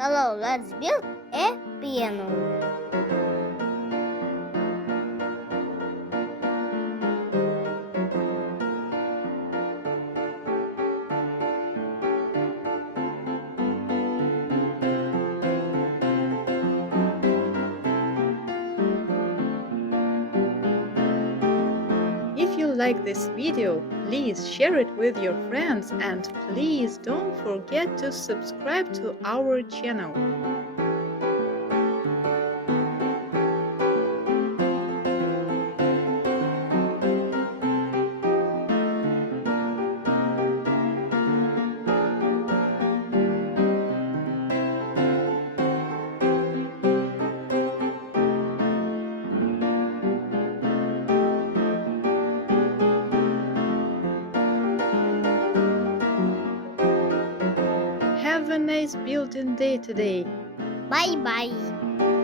Hello, let's build a piano. If you like this video, please share it with your friends and please don't forget to subscribe to our channel. Have a nice building day today. Bye bye.